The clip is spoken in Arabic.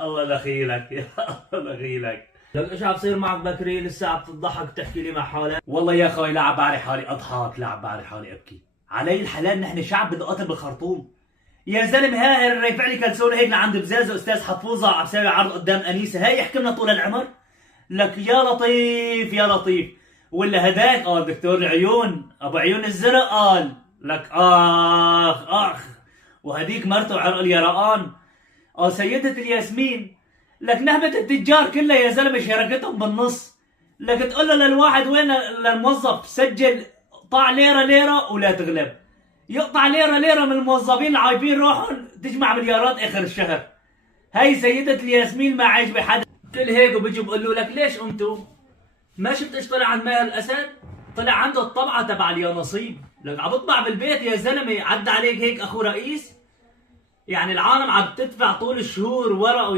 يا الله دخيلك يا الله دخيلك. لك ايش عم بصير معك بكري؟ لسه عم تضحك تحكي لي مع حالك؟ والله يا اخوي لا عم بعرف حالي اضحك، لا عم بعرف حالي ابكي. علي الحلال نحن شعب بده قتل بالخرطوم. يا زلمه هاي رافع لي كلسون هيك لعند بزازه استاذ حفوظه عم بسوي عرض قدام انيسه، هاي يحكي لنا طول العمر. لك يا لطيف يا لطيف. ولا هداك قال دكتور العيون ابو عيون الزرق قال لك اخ. وهديك مرته عرق اليرقان قال سيدة الياسمين لك نهبة التجار كلها يا زلمه شركتهم بالنص. لك تقول له للواحد وين للموظف سجل طع ليره ولا تغلب، يقطع ليره من الموظفين اللي عايبين روحهم تجمع مليارات اخر الشهر. هاي سيدة الياسمين ما عاجبه حدا كل هيك، وبيجوا بيقولوا لك ليش قمتوا؟ ما شفت ايش طلع عند ماهر الاسد؟ طلع عنده الطبعه تبع اليانصيب. لك عم بطبع بالبيت يا زلمه، عدى عليك هيك اخو رئيس؟ يعني العالم عم تدفع طول الشهور ورقه